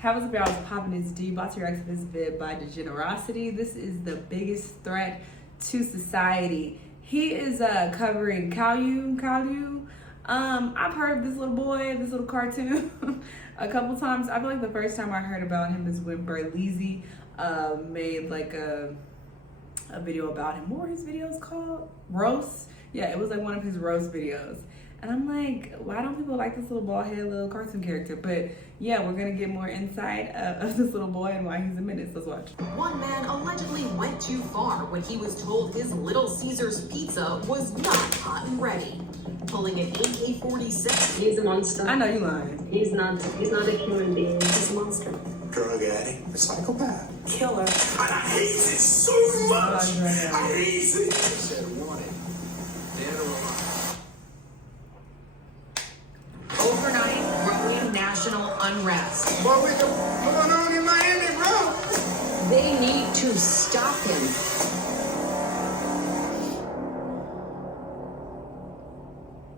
How was it? I was popping this D. About to react to this vid by Degenerocity. This is the biggest threat to society. He is covering Caillou. I've heard of this little boy, this little cartoon a couple times. I feel like the first time I heard about him is when Berleezy made like a video about him. What were his videos called? Roast? Yeah, it was like one of his roast videos. And I'm like, why don't people like this little bald head little cartoon character? But yeah, we're gonna get more insight of this little boy and why he's a menace. Let's watch. One man allegedly went too far when he was told his Little Caesars pizza was not hot and ready. Pulling an AK-47. He's a monster. I know you lying. He's not a human being. He's a monster. Drug addict, a psychopath, Killer. and I hate it so much. I hate it. I said wanted. Dead or alive. Overnight, growing national unrest. What we going on in Miami, bro? They need to stop him.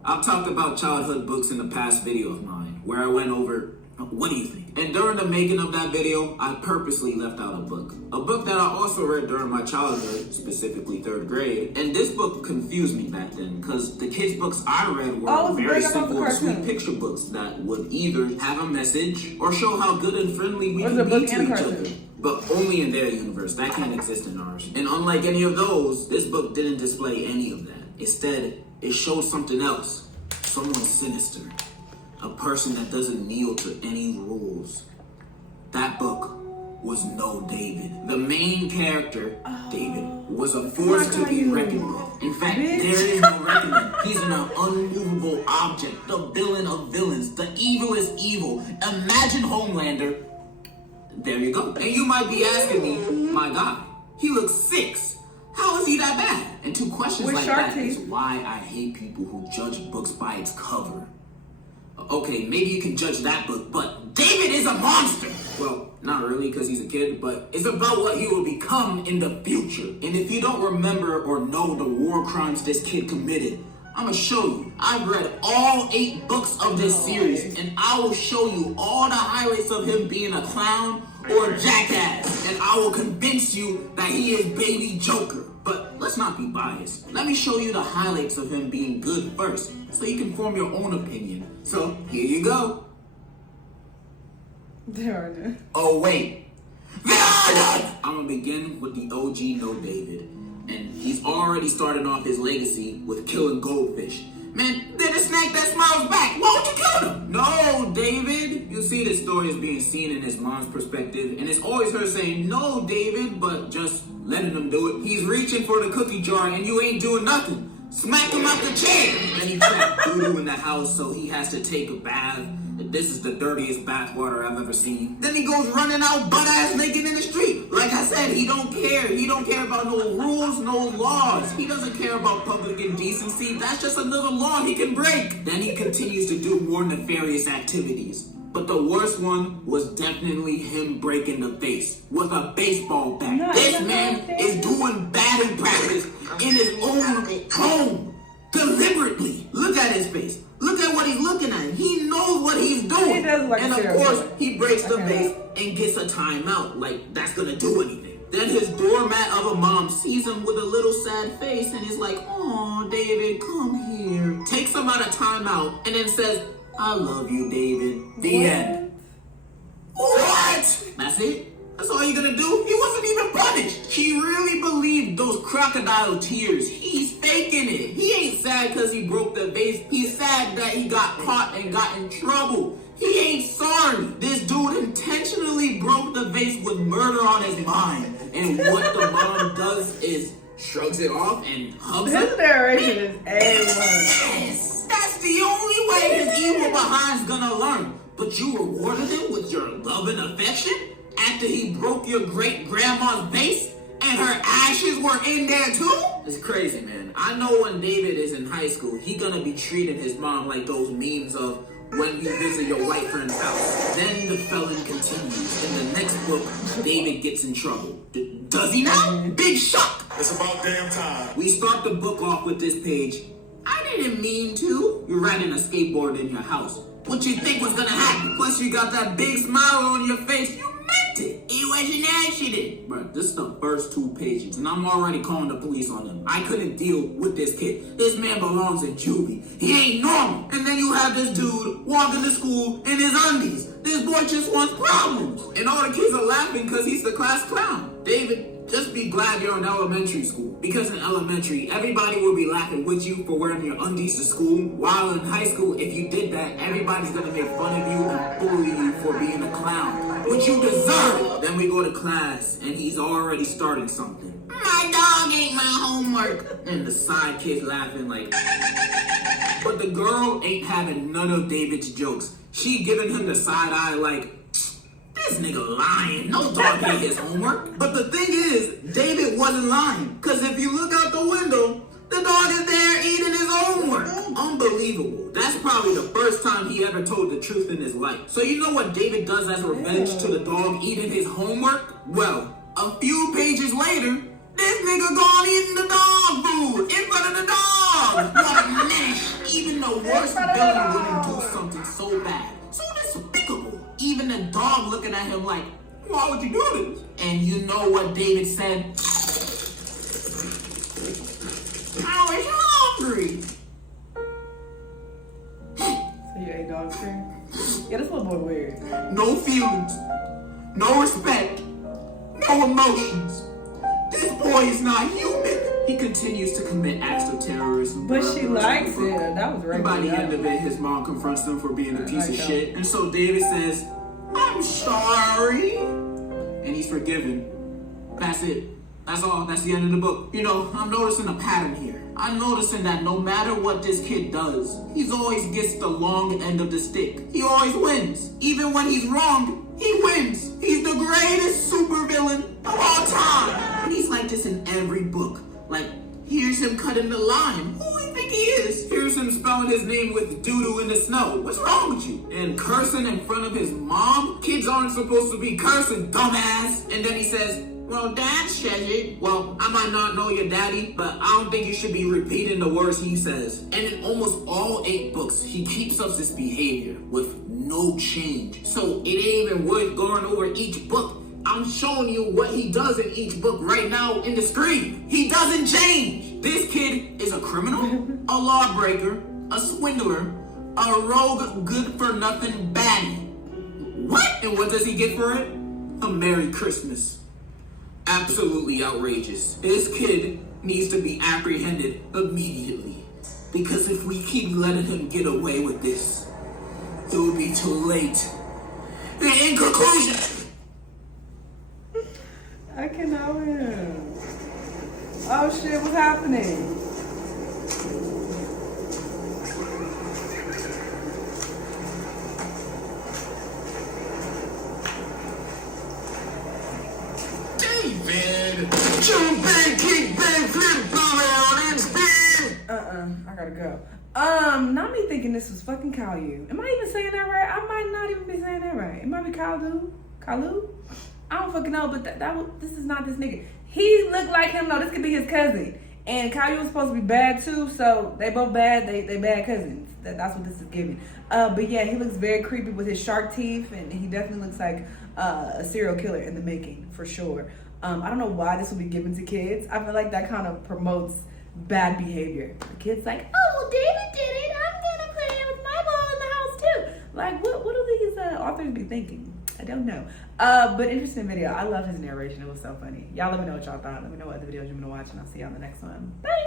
I've talked about childhood books in the past video of mine, where I went over, what do you think? And during the making of that video, I purposely left out a book. A book that I also read during my childhood, specifically 3rd grade. And this book confused me back then, because the kids' books I read were very simple and sweet picture books that would either have a message or show how good and friendly we can be to each other. But only in their universe. That can't exist in ours. And unlike any of those, this book didn't display any of that. Instead, it shows something else. Someone sinister. A person that doesn't kneel to any rules. That book was no David. The main character, David, was a force to be reckoned with. In fact, there is no reckoning. He's an unmovable object. The villain of villains. The evilest evil. Imagine Homelander. There you go. And you might be asking me, my God, he looks 6. How is he that bad? And 2 questions like that is why I hate people who judge books by its cover. Okay, maybe you can judge that book, but David is a monster! Well, not really, because he's a kid, but it's about what he will become in the future. And if you don't remember or know the war crimes this kid committed, I'm gonna show you. I've read all 8 books of this series, and I will show you all the highlights of him being a clown or a jackass, and I will convince you that he is baby Joker. But let's not be biased. Let me show you the highlights of him being good first, so you can form your own opinion. So, here you go. There are none. Oh, wait. There are none! I'm gonna begin with the OG No David. And he's already starting off his legacy with killing goldfish. Man, they're the snack that smiles back. Why would you kill them? No, David. You see, this story is being seen in his mom's perspective, and it's always her saying, no, David, but just letting him do it. He's reaching for the cookie jar, and you ain't doing nothing. Smack him out the chair. Then he trapped doo-doo in the house, so he has to take a bath. This is the dirtiest bathwater I've ever seen. Then he goes running out butt-ass naked in the street. Like I said, he don't care. He don't care about no rules, no laws. He doesn't care about public indecency. That's just another law he can break. Then he continues to do more nefarious activities. But the worst one was definitely him breaking the face with a baseball bat. This man is doing batting practice in his own home. Deliberately. Look at his face. Look at what he's looking at. He knows what he's doing. He does like and of course, he breaks the vase and gets a timeout. Like, that's gonna do anything. Then his doormat of a mom sees him with a little sad face and is like, "Oh, David, come here." Takes him out of timeout and then says, "I love you, David." The end. What? That's it? That's all you're gonna do? He wasn't even punished. He really believed those crocodile tears. He's faking it. He ain't sad because he broke the vase. He's sad that he got caught and got in trouble. He ain't sorry. This dude intentionally broke the vase with murder on his mind. And what the mom does is shrugs it off and hugs him. His narration is A1. Yes, that's the only way his evil behind's gonna learn. But you rewarded him with your love and affection? After he broke your great-grandma's vase and her ashes were in there too? It's crazy, man. I know when David is in high school, he gonna be treating his mom like those memes of when you visit your white friend's house. Then the felon continues. In the next book, David gets in trouble. Does he now? Big shock! It's about damn time. We start the book off with this page. I I didn't mean to. You're riding a skateboard in your house. What you think was gonna happen? Plus you got that big smile on your face. You meant it. It was an accident. Bruh, this is the first 2 pages, and I'm already calling the police on him. I couldn't deal with this kid. This man belongs in juvie. He ain't normal. And then you have this dude walking to school in his undies. This boy just wants problems. And all the kids are laughing because he's the class clown. David, just be glad you're in elementary school. Because in elementary, everybody will be laughing with you for wearing your undies to school. While in high school, if you did that, everybody's gonna make fun of you and bully you for being a clown. Which you deserve. Then we go to class, and he's already starting something. My dog ate my homework. And the side kid's laughing like... But the girl ain't having none of David's jokes. She giving him the side eye like... This nigga lying. No dog ate his homework. But the thing is, David wasn't lying. Because if you look out the window, the dog is there eating his homework. Unbelievable. That's probably the first time he ever told the truth in his life. So you know what David does as revenge to the dog eating his homework? Well, a few pages later, this nigga gone eating the dog food in front of the dog. What a menace. Even the worst villain wouldn't do something so bad. So despicable. Even the dog looking at him like, why would you do this? And you know what David said? I was hungry. So you ate dog food? Yeah, this little boy weird. No feelings, no respect, no emotions. This boy is not human. He continues to commit acts of terrorism. But she likes it. That was right. By the end of it, his mom confronts him for being a piece of shit. And so David says, I'm sorry. And he's forgiven. That's it. That's all. That's the end of the book. You know, I'm noticing a pattern here. I'm noticing that no matter what this kid does, he always gets the long end of the stick. He always wins. Even when he's wrong, he wins. He's the greatest supervillain of all time. And he's like this in every book. Like, here's him cutting the lime. Who do you think he is? Here's him spelling his name with doo-doo in the snow. What's wrong with you? And cursing in front of his mom? Kids aren't supposed to be cursing, dumbass. And then he says, well, Dad says it. Well, I might not know your daddy, but I don't think you should be repeating the words he says. And in almost all 8 books, he keeps up this behavior with no change. So it ain't even worth going over each book. I'm showing you what he does in each book right now in the screen. He doesn't change. This kid is a criminal, a lawbreaker, a swindler, a rogue good-for-nothing baddie. What? And what does he get for it? A Merry Christmas. Absolutely outrageous. This kid needs to be apprehended immediately. Because if we keep letting him get away with this, it will be too late. And in conclusion... I cannot win. Oh shit, what's happening? David! Jump back, kick back, flip, fall out, and spin! I gotta go. Not me thinking this was fucking Kalu. Am I even saying that right? I might not even be saying that right. It might be Kalu. Kalu? I don't fucking know, but this is not this nigga. He looked like him. No, this could be his cousin. And Kyle was supposed to be bad too, so they both bad. They bad cousins. That's what this is giving. But yeah, he looks very creepy with his shark teeth, and he definitely looks like a serial killer in the making for sure. I don't know why this would be given to kids. I feel like that kind of promotes bad behavior. The kid's like, oh, well, David did it. I'm gonna play with my ball in the house too. Like, what do these authors be thinking? I don't know. But interesting video. I love his narration. It was so funny. Y'all let me know what y'all thought. Let me know what other videos you want to watch, and I'll see y'all in the next one. Bye.